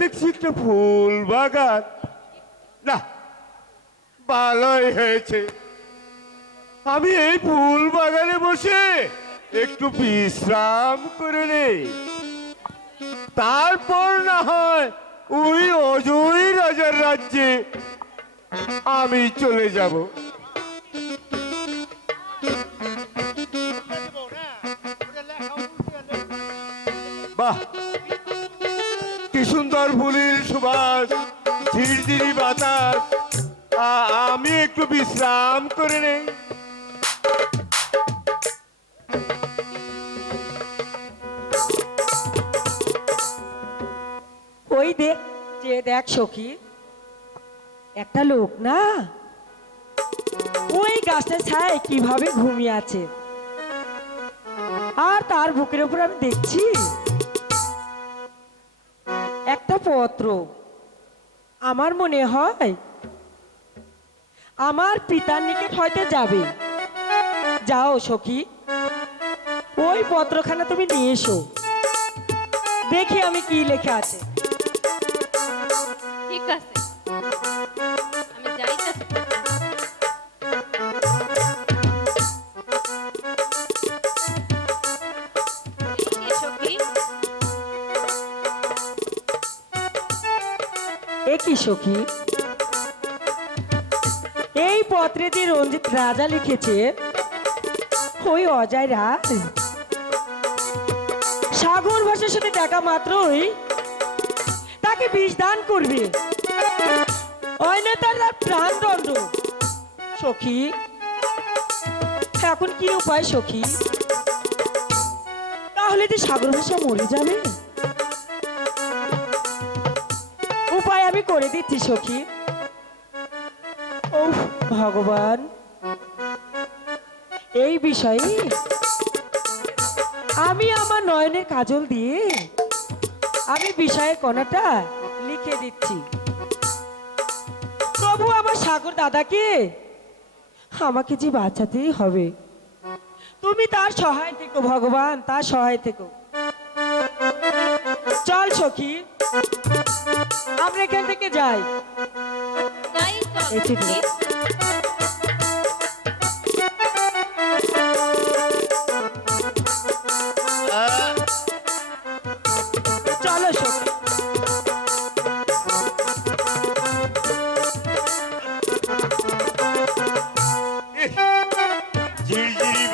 দেখছি একটা ফুল বাগান। না, ভালোই হয়েছে। আমি এই ফুল বাগানে বসে একটু বিশ্রাম করে নেই। তারপর না হয় ওই অজয় রাজার রাজ্যে আমি চলে যাব। বাহ! সুন্দর ফুলের সুবাস, ঝিরঝিরি বাতাস। আমি একটু বিশ্রাম করে নেই। ওই দেখ যে দেখ সখী, একটা লোক না? ওই গাছটা ছায় কীভাবে ঘুমিয়ে আছে? আর তার বুকের উপর আমি দেখছি পত্র আমার মনে হয় আমার পিতার নিকট হয়তো যাবে। যাও সখী, ওই পত্রখানা তুমি নিয়ে এসো। দেখি আমি কি লেখা আছে। ঠিক আছে। সখী। এই পত্রে যে রঞ্জিত রাজা লিখেছে, ওই অজয় রাজ। সাগর ভাষার সাথে দেখা মাত্রই তাকে বিষ দান করবে। অন্যতার তার প্রাণদণ্ড সখী, এখন কি উপায় সখী? তাহলে যে সাগর ভাষা মরে যাবে? আমি করে দিচ্ছি, সখী। ও ভগবান। এই বিষয়ে আমি আমার নয়নের কাজল দিয়ে আমি বিষয়ে কণাটা লিখে দিচ্ছি। প্রভু আমার সাগর দাদাকে আমাকে যে বাঁচাতেই হবে। তুমি তার সহায় থেকো, ভগবান, তার সহায় থেকো। চল, সখী। আমরা এখান থেকে যাই।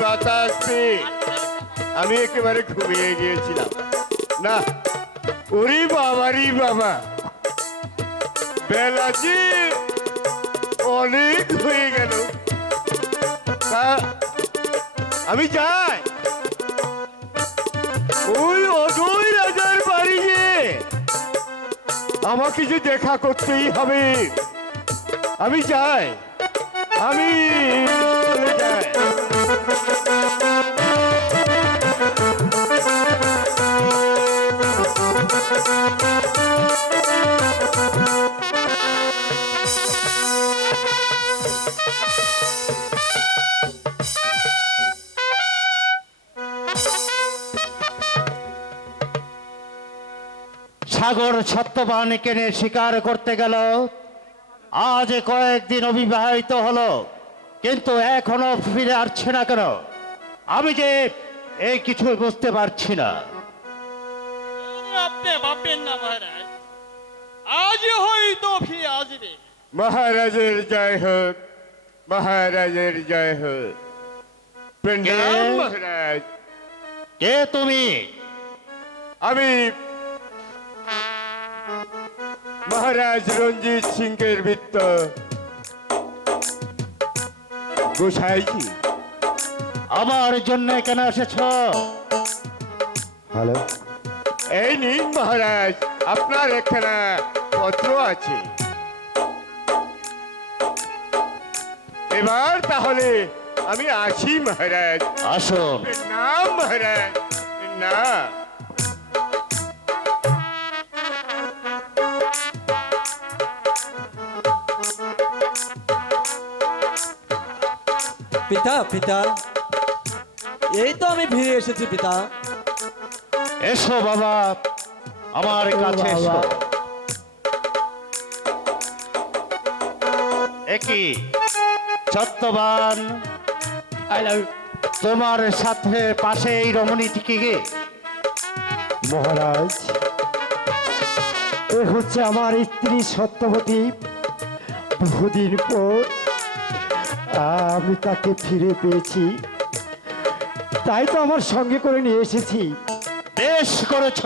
বাতাস পেয়ে আমি একেবারে ঘুমিয়ে গিয়েছিলাম। না ওরে বাবারি বাবা। বেলা যে অনেক হয়ে গেল। তা, আমি যাই। ওই অজয় রাজার বাড়ি গিয়ে আমাকে যে দেখা করতেই হবে। আমি যাই। আমি যাই। সাগর সত্যবাণীকে নিয়ে শিকার করতে গেল। আজ কয়েকদিন অবিবাহিত হলো কিন্তু এখনও ফিরে আসছে না কেন? আমি যে এই কিছু বুঝতে পারছি না। আপনি ভাববেন না মহারাজ আজ হয়তো ফিরে আসবে। মহারাজের জয় হোক মহারাজের জয় হোক। প্রণাম মহারাজ। কে তুমি? আমি মহারাজ রঞ্জিত সিংহের বৃত্ত। গোসাইজি আমার জন্য কেন এসেছ। হ্যালো। এই নিন মহারাজ আপনার এখানে পত্র আছে। এবার তাহলে আমি আছি মহারাজ। আসুন। নাম মহারাজ না। পিতা পিতা। এই তো আমি ফিরে এসেছি পিতা। এসো বাবা আমার কাছে এসো। একই সত্যবান। আই লাভ তোমার সাথে পাশে এই রমণী রমণীটিকে গে মহারাজ এ হচ্ছে আমার স্ত্রী সত্যবতী বহুদিন পর আমি তাকে ফিরে পেয়েছি। তাই তো আমার সঙ্গে করে নিয়ে এসেছি। বেশ করেছ।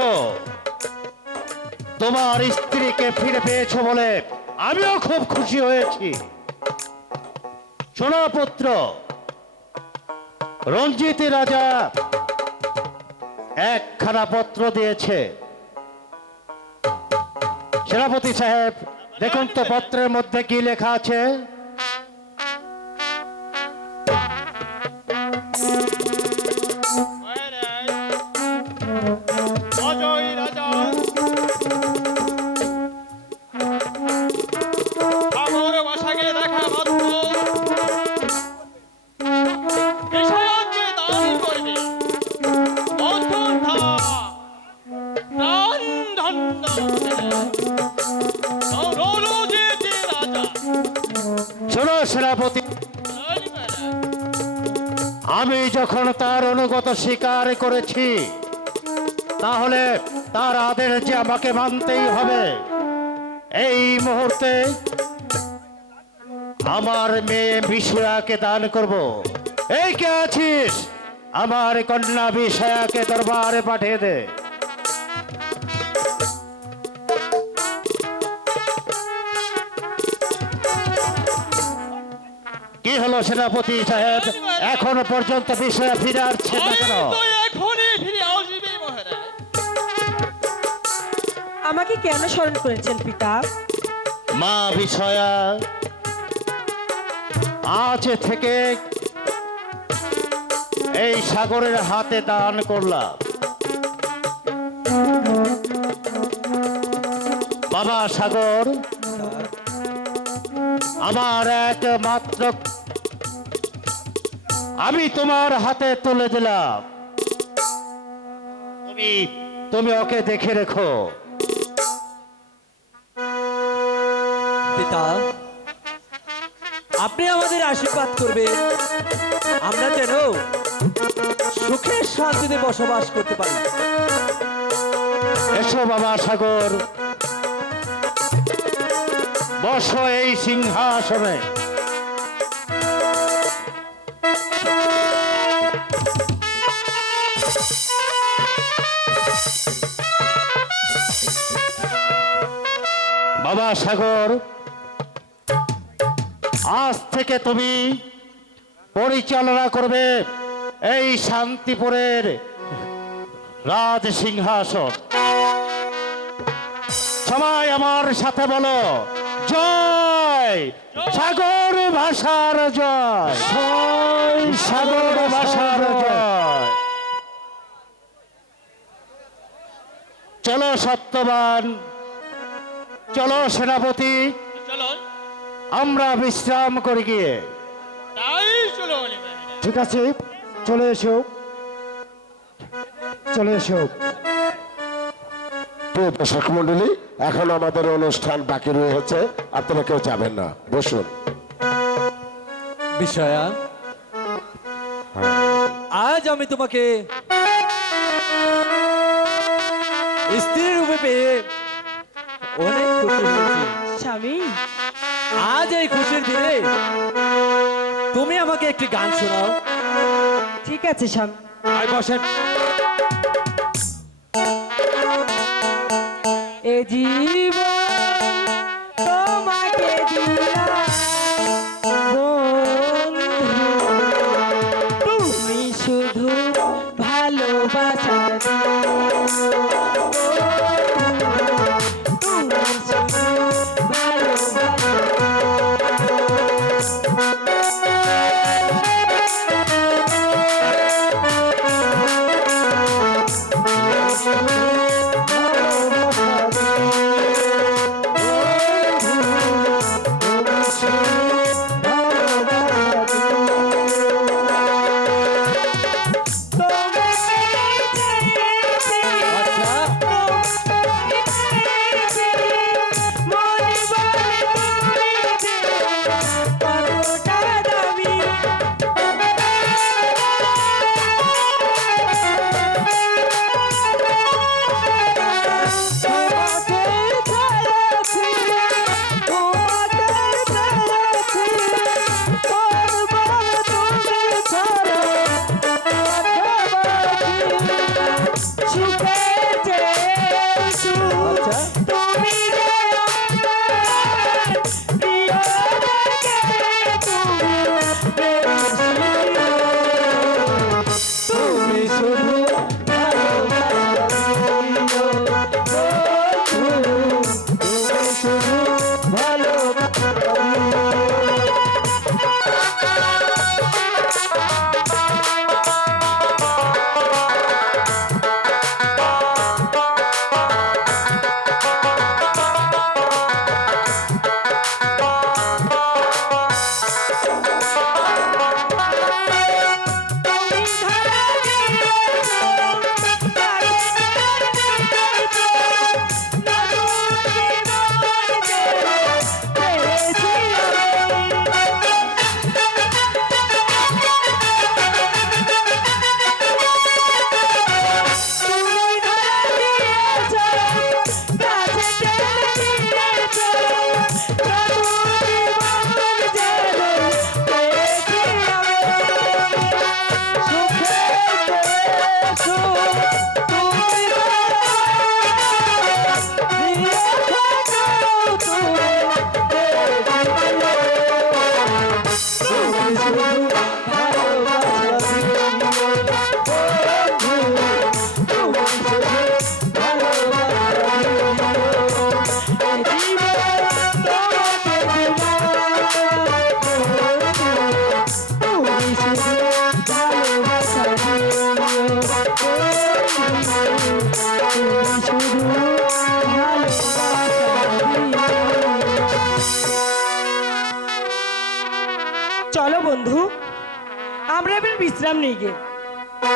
তোমার স্ত্রীকে ফিরে পেয়েছ বলে আমিও খুব খুশি হয়েছি। শোনো পুত্র, রঞ্জিত রাজা একখানা পত্র দিয়েছে। সেনাপতি সাহেব, দেখুন তো পত্রের মধ্যে কি লেখা আছে? আমি যখন তার অনুগত স্বীকার করেছি, তাহলে তার আদেশ যে আমাকে মানতেই হবে। এই মুহূর্তে আমার মেয়ে বিষয়াকে দান করব। এই কে আছিস? আমার কন্যা বিষয়াকে দরবারে পাঠিয়ে দে। কি হলো সেনাপতি সাহেব। এখনও পর্যন্ত বিষয় ফিরে আসছে না কেন আমাকে কেন স্মরণ করেছেন পিতা? মা বিষয়া আজ থেকে এই সাগরের হাতে দান করলাম। বাবা সাগর আমার একমাত্র আমি তোমার হাতে তুলে দিলাম। তুমি তুমি ওকে দেখে রেখো। পিতা আপনি আমাদের আশীর্বাদ করবেন। আমরা যেন সুখে শান্তিতে বসবাস করতে পারি। এসো বাবা সাগর। বসো এই সিংহাসনে। সাগর আজ থেকে তুমি পরিচালনা করবে এই শান্তিপুরের রাজ সিংহাসন। সবাই আমার সাথে বলো জয় সাগর ভাষার জয়। জয় সাগর ভাষার জয়। চলো সত্যবান চলো সেনাপতি চলো। আমরা বিশ্রাম করে গিয়ে। তাই চলো ঠিক আছে চলে এসো। চলে এসো। প্রিয় দর্শক মন্ডলী এখন আমাদের অনুষ্ঠান বাকি রয়েছে আপনারা কেউ যাবেন না বসুন। বিষয়া আজ আমি তোমাকে স্ত্রী রূপে পেয়ে অনেক খুশি হয়েছি স্বামী। আজ এই খুশির দিনে তুমি আমাকে একটি গান শোনাও। ঠিক আছে স্বামী। আর বসেন। এ জীবন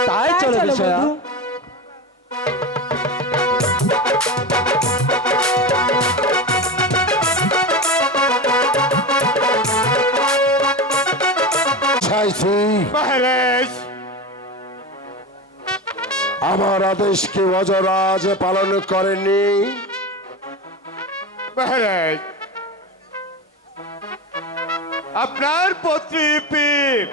তাই চলো বিষয়া বন্ধু। চাইছি মহারাজ আমার আদেশকে অজরাজ পালন করেনি আপনার পত্রী পিপ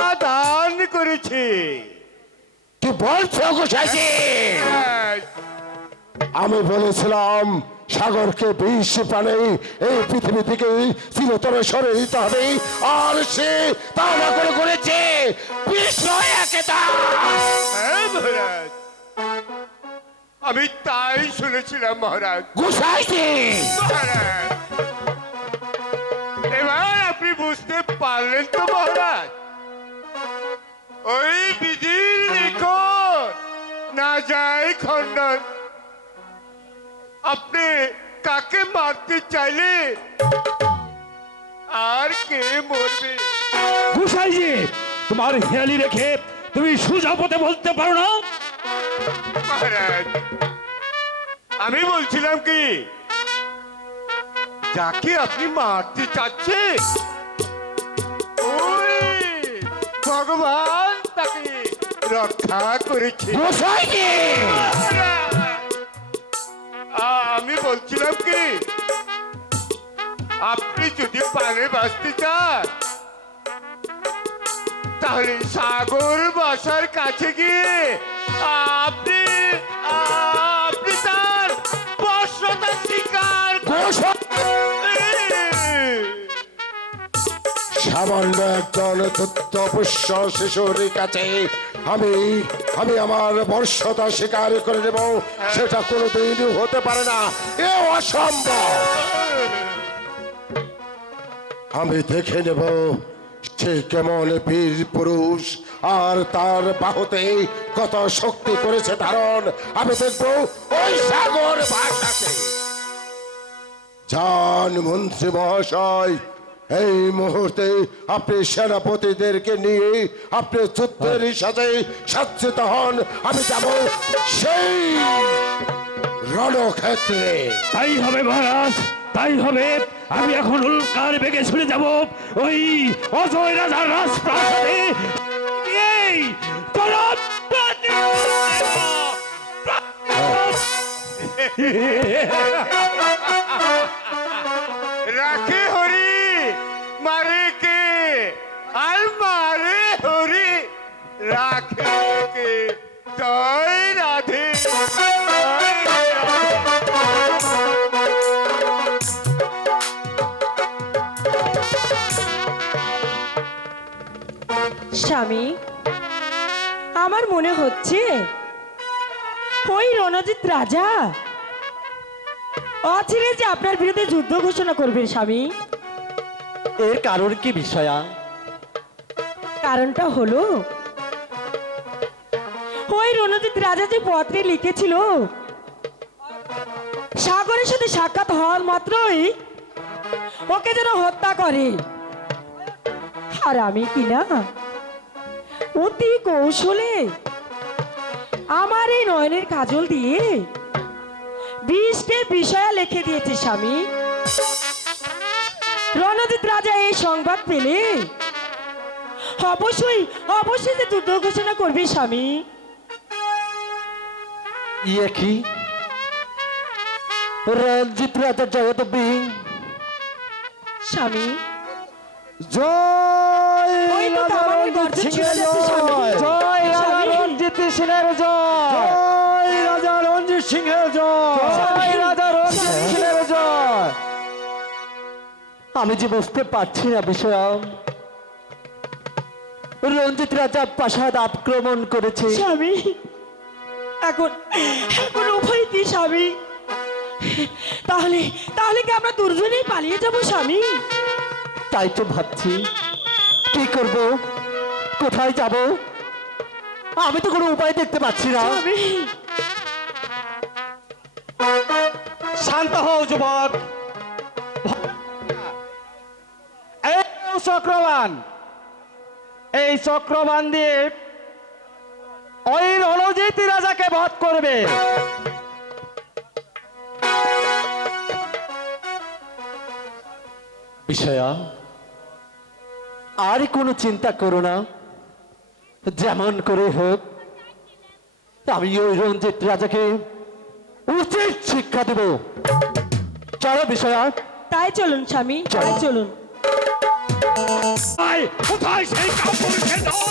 সে দান করেছে। কি বলছো গোসাইছি আমি বলেছিলাম সাগরকে বিষ প্রাণে এই পৃথিবী থেকে চিরতরে সরে দিতে হবে। আর সে তা না করে করেছে। হ্যাঁ আমি তাই শুনেছিলাম মহারাজ। গোসাইছি মহারাজ এবার আপনি বুঝতে পারলেন তো মহারাজ? ওই বিধির নিকট না যায় খণ্ডন। আপনি কাকে মারতে চাইলে আর কে মরবে? গুসাইজি তোমার হেয়ালি রেখে তুমি সুজা পথে বলতে পারো না? মহারাজ আমি বলছিলাম কি যাকে আপনি মারতে চাচ্ছে ওই ভগবান তাকে। রক্ষা করেছে। আমি বলছিলাম কি আপনি যদি পানে বাঁচতে চান তাহলে সাগর বাসার কাছে গিয়ে আপনি আপনি তার বর্ষতা শিকার সামান্য একজন তপস্য শিশুর কাছে আমি আমি আমার বর্ষতা স্বীকার করে নেব। সেটা কোনোদিন হতে পারে না। এ অসম্ভব। আমি দেখে নেব সে কেমন বীর পুরুষ, আর তার বাহুতে কত শক্তি করেছে ধারণ। আমি দেখব ওই সাগর ভাষাকে যান মন্ত্রী মহাশয় এই মুহূর্তে আপনি সেনাপতিদেরকে নিয়ে আপনি যুদ্ধের সাথে সজ্জিত হন। আমি যাব সেই রণক্ষেত্রে। তাই হবে মহারাজ তাই হবে। আমি এখন উল্কার বেগে ছুটে যাব ওই অজয় রাজার রাজপ্রাসাদে। এই জনপ্রতি- রাখে আর মারে হরি রাখে কে? জয় রাধে। স্বামী আমার মনে হচ্ছে ওই রণজিৎ রাজা অচিরে যে আপনার বিরুদ্ধে যুদ্ধ ঘোষণা করবেন স্বামী। এর কারণ কি বিষয়া? কারণটা হলো, ওই রণজিৎ রাজা যে পত্রে লিখেছিল, সাগরের সাথে সাক্ষাৎ হওয়ার মাত্রই ওকে যেন হত্যা করে। আর আমি কি না? অতি কৌশলে আমার এই নয়নের কাজল দিয়ে বিষকে বিষয়া লিখে দিয়েছে স্বামী। রণজিৎ রাজা এই সংবাদ পেলে অবশ্যই অবশ্যই যে যুদ্ধ ঘোষণা করবে স্বামী। ইয়ে কি? রঞ্জিত রাজা জগদবী স্বামী। জয় ওই তো রাজা কামানের রঞ্জিত গর্জন সিংহের শোনা যাচ্ছে, স্বামী। জয়। জয় রাজা রঞ্জিত সিংহের জয়। জয়। রাজা রঞ্জিত সিংহের জয়। জয়। রাজা রঞ্জিত সিংহের জয়। আমি যে বুঝতে পারছি না বিষয়। রঞ্জিত রাজা প্রাসাদ আক্রমণ করেছে। স্বামী এখন এখন উভয় কি স্বামী। তাহলে তাহলে কি আমরা দুর্জনেই পালিয়ে যাব স্বামী? তাই তো ভাবছি। কি করব? কোথায় যাব? আমি তো কোনো উপায় দেখতে পাচ্ছি না। স্বামী। শান্ত হও যুবক। চক্রবান! এই চক্রবান দিয়ে ওই রণজিৎ রাজাকে বধ করবে। বিষয়া আর কোনো চিন্তা করো না। যেমন করে হোক আমি ওই রঞ্জিত রাজাকে উচিত শিক্ষা দেব। চলো বিষয়া তাই চলুন স্বামী তাই চলুন। কোথায় সেই কাপুরুষের দল?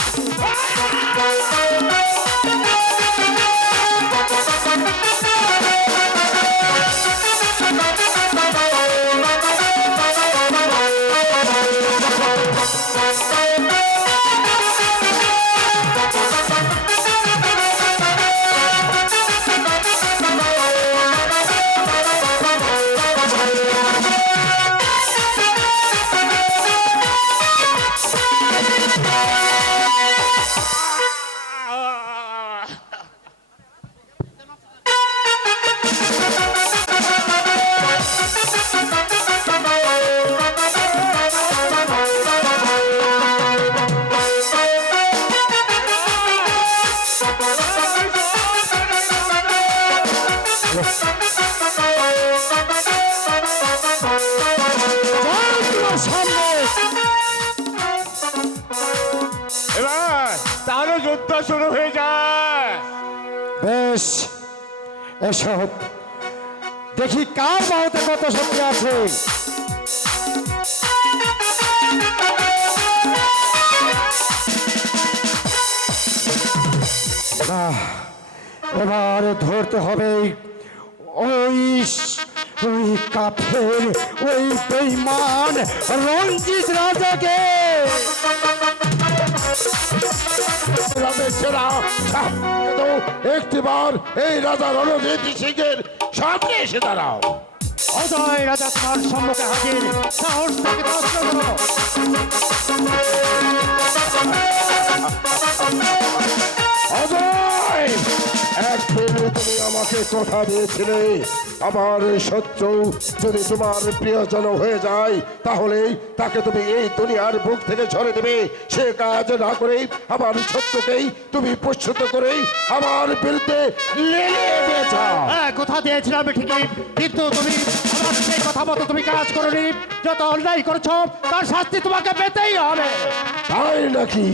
দেখি কার বাহুতে কত শক্তি আছে? এবারে ধরতে হবে ওই ওই কাফের ওই বেইমান রঞ্জিত রাজাকে। একটিবার এই রাজা রণজিৎ সিংহের সামনে এসে দাঁড়াও। অজয় রাজা তোমার সম্মুখে হাজির। সাহস করো অজয়! একদিন তুমি আমাকে কথা দিয়েছিলে। আমার শত্রু যদি তোমার প্রিয়জন হয়ে যায় তাহলে তাকে তুমি এই দুনিয়ার বুক থেকে ঝরে দেবে। সে কাজ না করেই আমার শত্রুকেই তুমি প্রস্তুত করেই আমার বিরুদ্ধে হ্যাঁ কথা দিয়েছিলাম ঠিকই। কিন্তু তুমি আমার সেই কথা মতো তুমি কাজ করনি। যত অন্যায় করেছ তার শাস্তি তোমাকে পেতেই হবে। তাই নাকি?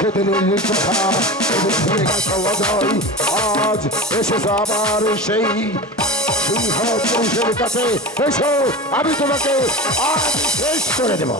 সেদিনের কথা আজ এসেছ আবার সেই সিংহ পুরুষের কাছে। এসো, আমি তোমাকে আজ শেষ করে দেব।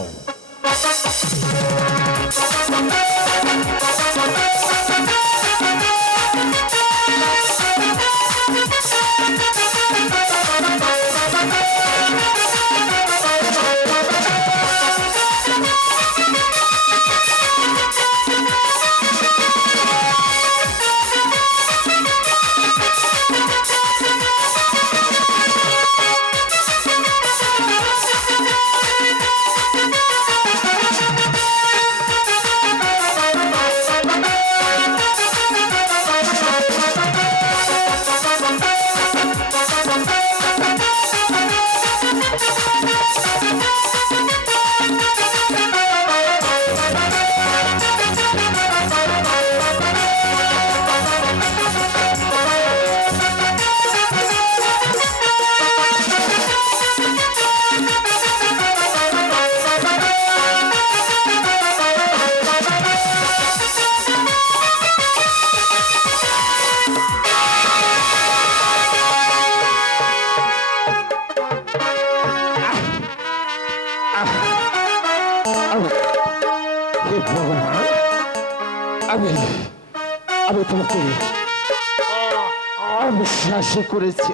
করেছি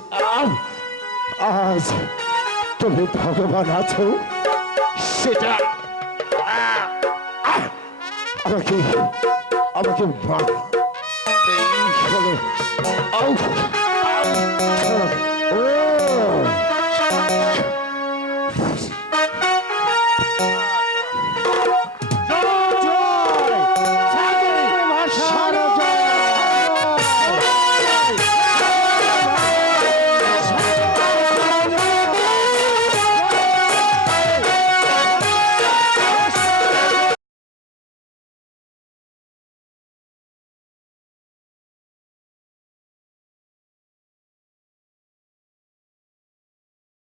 আজ তুমি ভগবান আছো সেটা! আমাকে আমাকে! আউ!